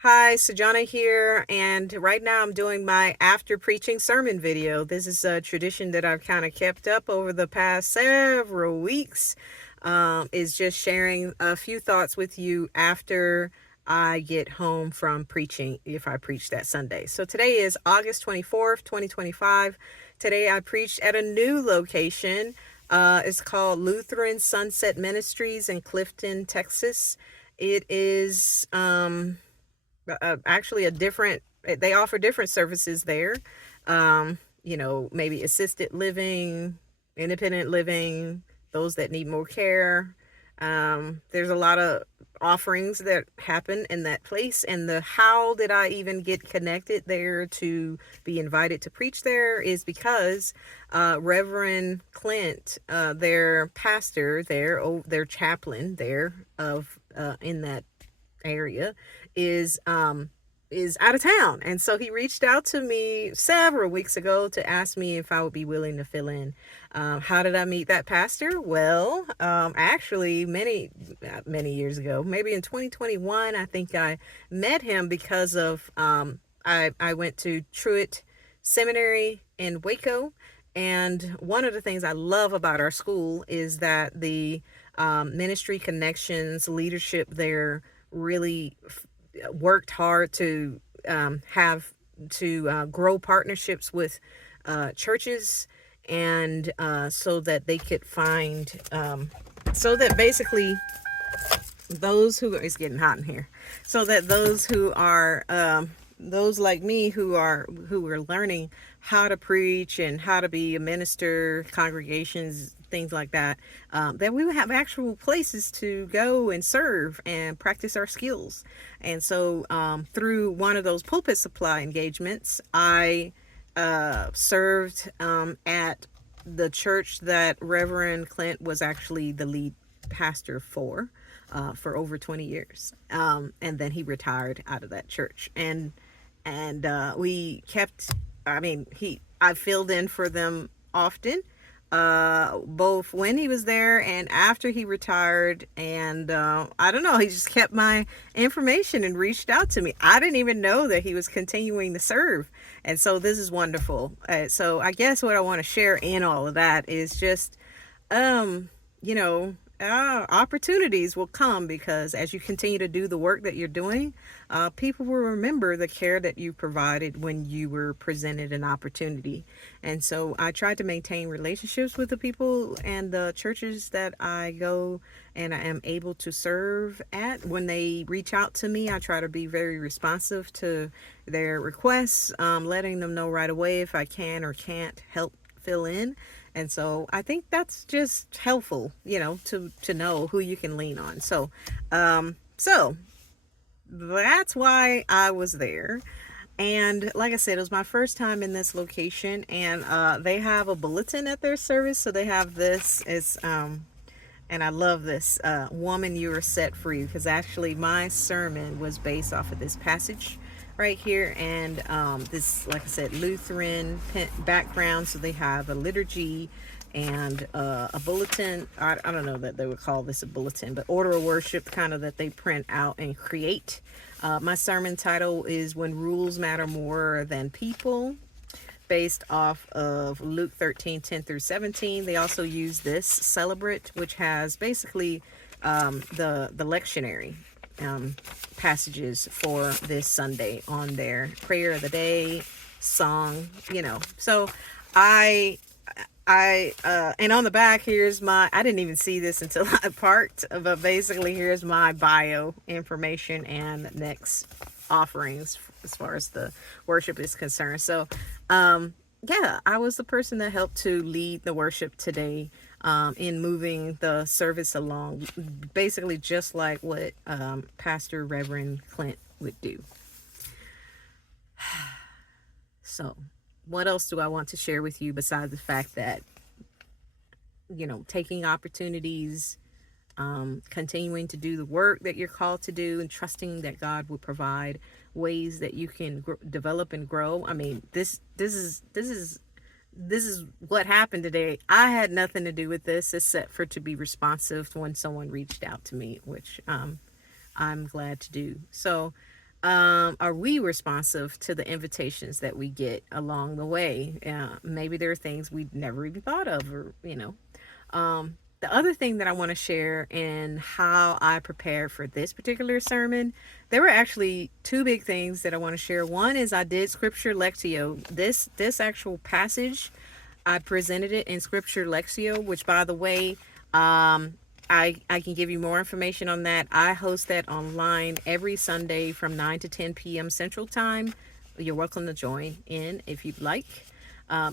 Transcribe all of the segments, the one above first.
Hi, Sejana here, and right now I'm doing my after preaching sermon video. This is a tradition that I've kind of kept up over the past several weeks. Is just sharing a few thoughts with you after I get home from preaching, if I preach that Sunday. So today is August 24th, 2025. Today I preached at a new location. It's called Lutheran Sunset Ministries in Clifton, Texas. It is actually a different, they offer different services there. Maybe assisted living, independent living, those that need more care. There's a lot of offerings that happen in that place. And the how did I even get connected there to be invited to preach there is because Reverend Clint, their pastor there, their chaplain there of in that area, is out of town, and so he reached out to me several weeks ago to ask me if I would be willing to fill in. How did I meet that pastor? Well, actually, many years ago, maybe in 2021, I think I met him because of I went to Truett Seminary in Waco. And one of the things I love about our school is that the ministry connections, leadership there really worked hard to have to grow partnerships with churches, and so that they could find so that basically those who, it's getting hot in here, so that those who are those like me who are learning how to preach and how to be a minister, congregations, things like that, that we would have actual places to go and serve and practice our skills. And so through one of those pulpit supply engagements, I served at the church that Reverend Clint was actually the lead pastor for over 20 years. And then he retired out of that church. And we kept, I filled in for them often, both when he was there and after he retired. And I don't know, he just kept my information and reached out to me. I didn't even know that he was continuing to serve. And so this is wonderful. So I guess what I want to share in all of that is just, you know, opportunities will come, because as you continue to do the work that you're doing, people will remember the care that you provided when you were presented an opportunity. And so I try to maintain relationships with the people and the churches that I go and I am able to serve at. When they reach out to me, I try to be very responsive to their requests, letting them know right away if I can or can't help fill in. And so I think that's just helpful, to know who you can lean on. So that's why I was there. And like I said, it was my first time in this location, and they have a bulletin at their service. So they have this, and I love this, woman, you are set free, because actually my sermon was based off of this passage right here. And this, like I said, Lutheran background, so they have a liturgy and a bulletin. I don't know that they would call this a bulletin, but order of worship kind of that they print out and create. My sermon title is When Rules Matter More Than People, based off of Luke 13:10 through 17. They also use this celebrate, which has basically the lectionary passages for this Sunday on their prayer of the day, song, So and on the back, here's my, I didn't even see this until I parked, but basically here's my bio information and next offerings as far as the worship is concerned. So, yeah, I was the person that helped to lead the worship today, in moving the service along, basically just like what Pastor Reverend Clint would do. So, what else do I want to share with you besides the fact that, taking opportunities, continuing to do the work that you're called to do, and trusting that God will provide ways that you can develop and grow. I mean, this is what happened today. I had nothing to do with this except for to be responsive when someone reached out to me, which I'm glad to do. So are we responsive to the invitations that we get along the way? Maybe there are things we never even thought of, or, the other thing that I want to share in how I prepared for this particular sermon, there were actually two big things that I want to share. One is I did scripture lectio. This actual passage, I presented it in scripture lectio, which, by the way, I can give you more information on that. I host that online every Sunday from 9 to 10 p.m. Central Time. You're welcome to join in if you'd like.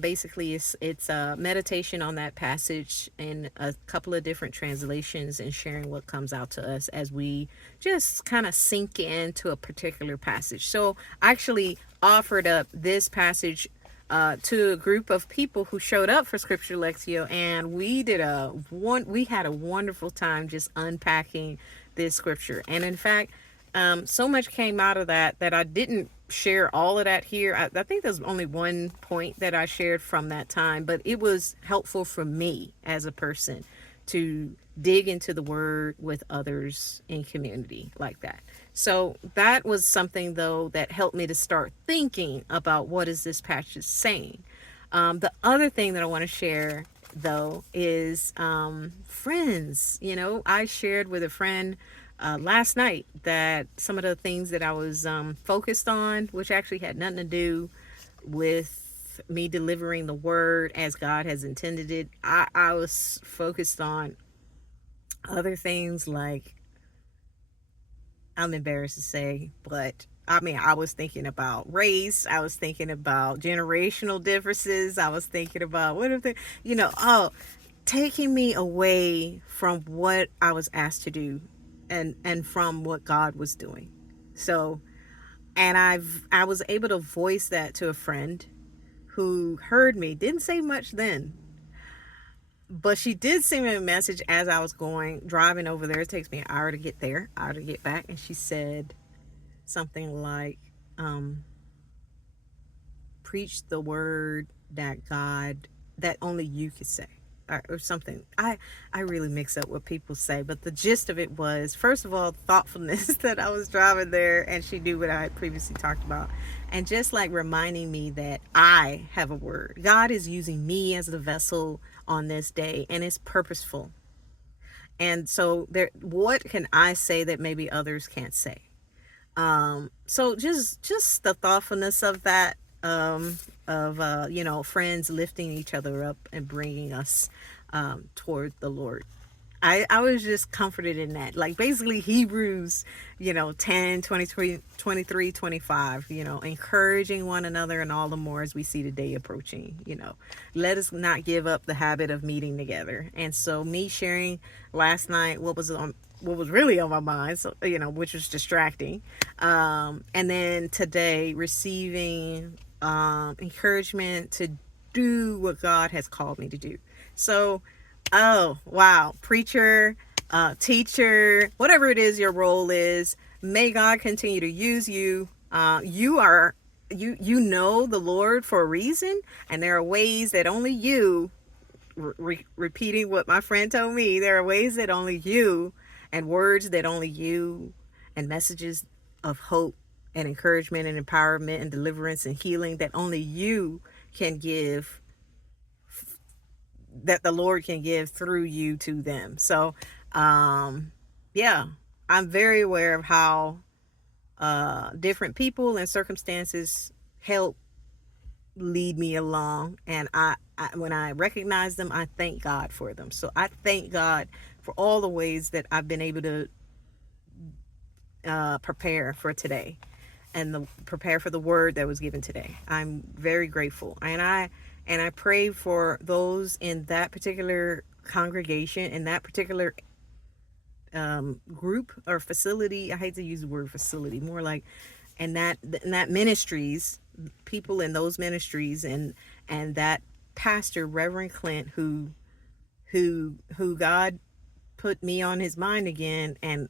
Basically, it's a meditation on that passage in a couple of different translations and sharing what comes out to us as we just kind of sink into a particular passage. So I actually offered up this passage to a group of people who showed up for Scripture Lectio, and we had a wonderful time just unpacking this scripture. And in fact, so much came out of that I didn't share all of that here. I think there's only one point that I shared from that time, but it was helpful for me as a person to dig into the word with others in community like that. So that was something, though, that helped me to start thinking about what is this passage saying. The other thing that I want to share, though, is friends. I shared with a friend last night that some of the things that I was focused on, which actually had nothing to do with me delivering the word as God has intended it, I was focused on other things like, I'm embarrassed to say, but I was thinking about race. I was thinking about generational differences. I was thinking about what if taking me away from what I was asked to do and from what God was doing. So, and I was able to voice that to a friend who heard me, didn't say much then, but she did send me a message as I was driving over there. It takes me an hour to get there, hour to get back. And she said something like, preach the word that only you could say, or something. I really mix up what people say, but the gist of it was, first of all, thoughtfulness that I was driving there and she knew what I had previously talked about. And just like reminding me that I have a word. God is using me as the vessel on this day, and it's purposeful. And so what can I say that maybe others can't say? So just the thoughtfulness of that, friends lifting each other up and bringing us toward the Lord. I was just comforted in that. Like basically Hebrews, 10, 23, 23, 25, encouraging one another, and all the more as we see the day approaching. Let us not give up the habit of meeting together. And so me sharing last night what was really on my mind, so which was distracting, and then today receiving encouragement to do what God has called me to do. So, oh wow, preacher, teacher, whatever it is your role is, may God continue to use you. You know the Lord for a reason, and there are ways that only you, repeating what my friend told me, there are ways that only you, and words that only you, and messages of hope and encouragement and empowerment and deliverance and healing that only you can give, that the Lord can give through you to them. So, yeah, I'm very aware of how different people and circumstances help lead me along, and I when I recognize them, I thank God for them. So I thank God for all the ways that I've been able to prepare for today and prepare for the word that was given today. I'm very grateful, and I pray for those in that particular congregation, in that particular group or facility. I hate to use the word facility, more like in that ministries, people in those ministries, and that pastor, Reverend Clint, who God put me on his mind again, and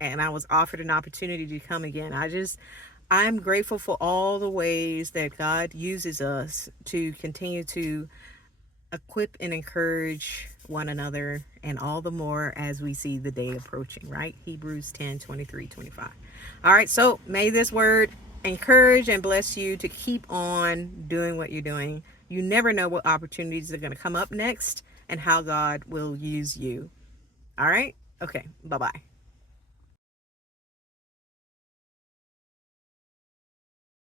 I was offered an opportunity to come again. I'm grateful for all the ways that God uses us to continue to equip and encourage one another, and all the more as we see the day approaching, right? Hebrews 10, 23, 25. All right, so may this word encourage and bless you to keep on doing what you're doing. You never know what opportunities are going to come up next and how God will use you. All right? Okay, bye bye.